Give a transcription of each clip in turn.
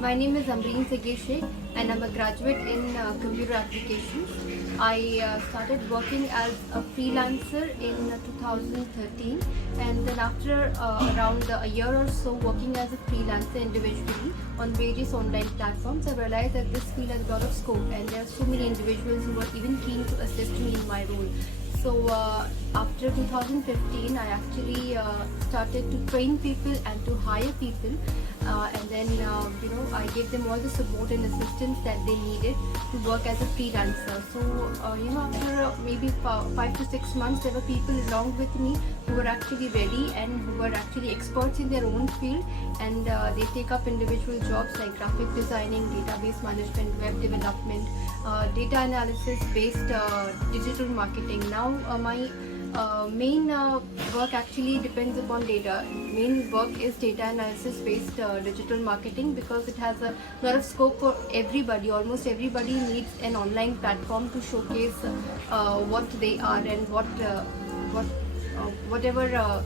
My name is Amreen Sagir Sheikh and I'm a graduate in computer applications. I started working as a freelancer in 2013, and then after around a year or so working as a freelancer individually on various online platforms, I realized that this field has a lot of scope and there are so many individuals who are even keen to assist me in my role. So after 2015, I actually started to train people and to hire people, and then I gave them all the support and assistance that they needed to work as a freelancer. So after maybe 5 to 6 months, there were people along with me who were actually ready and who were actually experts in their own field, and they take up individual jobs like graphic designing, database management, web development, data analysis based digital marketing. Now my main work actually depends upon data. Main work is data analysis based digital marketing, because it has a lot of scope for everybody. Almost everybody needs an online platform to showcase what they are and whatever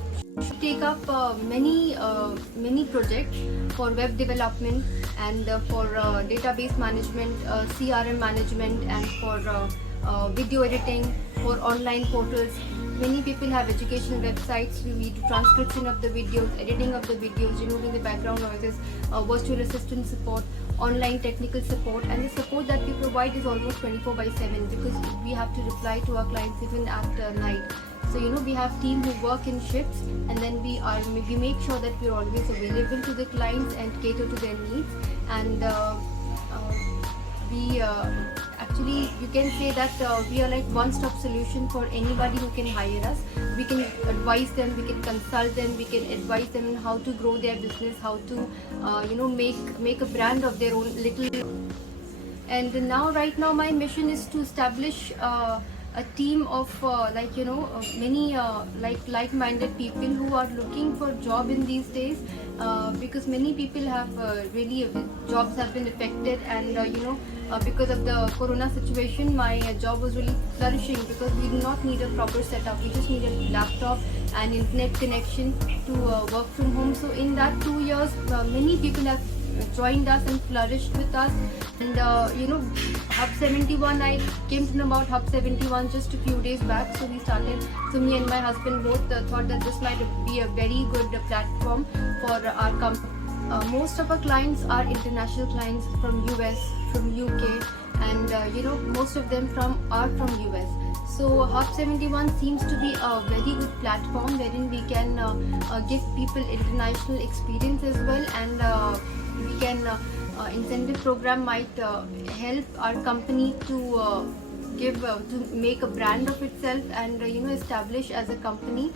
take up many projects for web development and for database management, CRM management, and for video editing, for online portals. Many people have educational websites. We do transcription of the videos, editing of the videos, removing the background noises, virtual assistant support, online technical support, and the support that we provide is almost 24/7, because we have to reply to our clients even after night. So we have team who work in shifts, and then we make sure that we are always available to the clients and cater to their needs. And we actually, you can say that we are like one-stop solution for anybody who can hire us. We can advise them, we can consult them, we can advise them on how to grow their business, how to make a brand of their own little. And now, right now, my mission is to establish a team of many like-minded people who are looking for job in these days, because many people have really jobs have been affected, and because of the corona situation, my job was really flourishing, because we do not need a proper setup. We just need a laptop and internet connection to work from home. So in that 2 years, many people have joined us and flourished with us. And Hub 71, I came to know about Hub 71 just a few days back. So me and my husband both thought that this might be a very good platform for our company. Most of our clients are international clients from US, from UK, and most of them are from US. So Hub 71 seems to be a very good platform wherein we can give people international experience as well, and we can incentive program might help our company to make a brand of itself and establish as a company.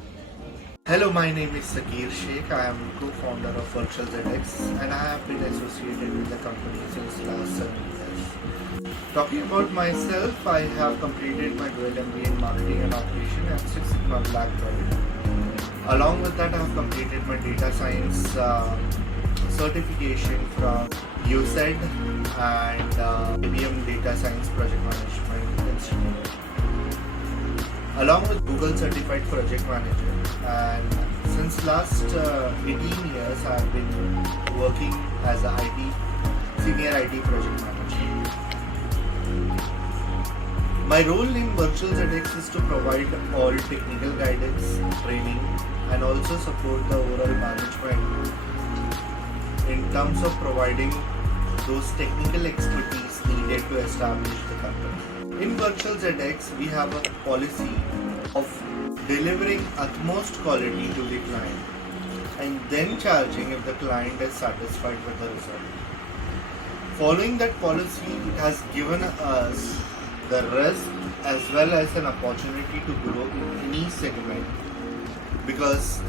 Hello, my name is Sagir Sheikh. I am co-founder of Virtual ZX, and I have been associated with the company since last 7 years. Talking about myself, I have completed my dual MBA in Marketing and Operation and Six Sigma Black Belt. Along with that, I have completed my data science certification from UCED and IBM Data Science Project Management Institute, along with Google Certified Project Manager. And since last 18 years, I have been working as a senior IT project manager. My role in Virtual ZX is to provide all technical guidance, training, and also support the overall management in terms of providing those technical expertise needed to establish the company. In Virtual ZX, we have a policy of delivering utmost quality to the client and then charging if the client is satisfied with the result. Following that policy, it has given us the risk as well as an opportunity to grow in any segment, because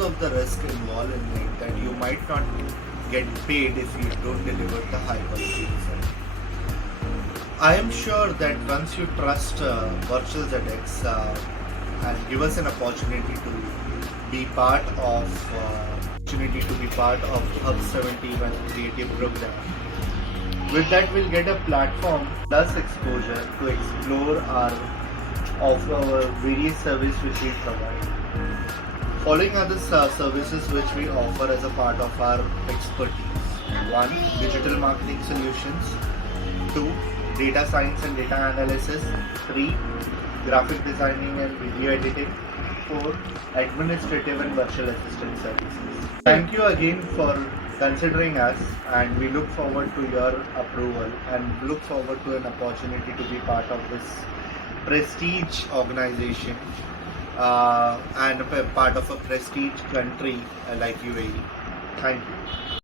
of the risk involved in it, that you might not get paid if you don't deliver the high quality result. I am sure that once you trust Virtual ZX and give us an opportunity to be part of Hub 71 creative program, with that we'll get a platform plus exposure to explore our various services which we provide. Following are the services which we offer as a part of our expertise. 1. Digital marketing solutions. 2. Data science and data analysis. 3. Graphic designing and video editing. 4. Administrative and virtual assistant services. Thank you again for considering us, and we look forward to your approval and look forward to an opportunity to be part of this prestige organization and a part of a prestige country like UAE. Thank you.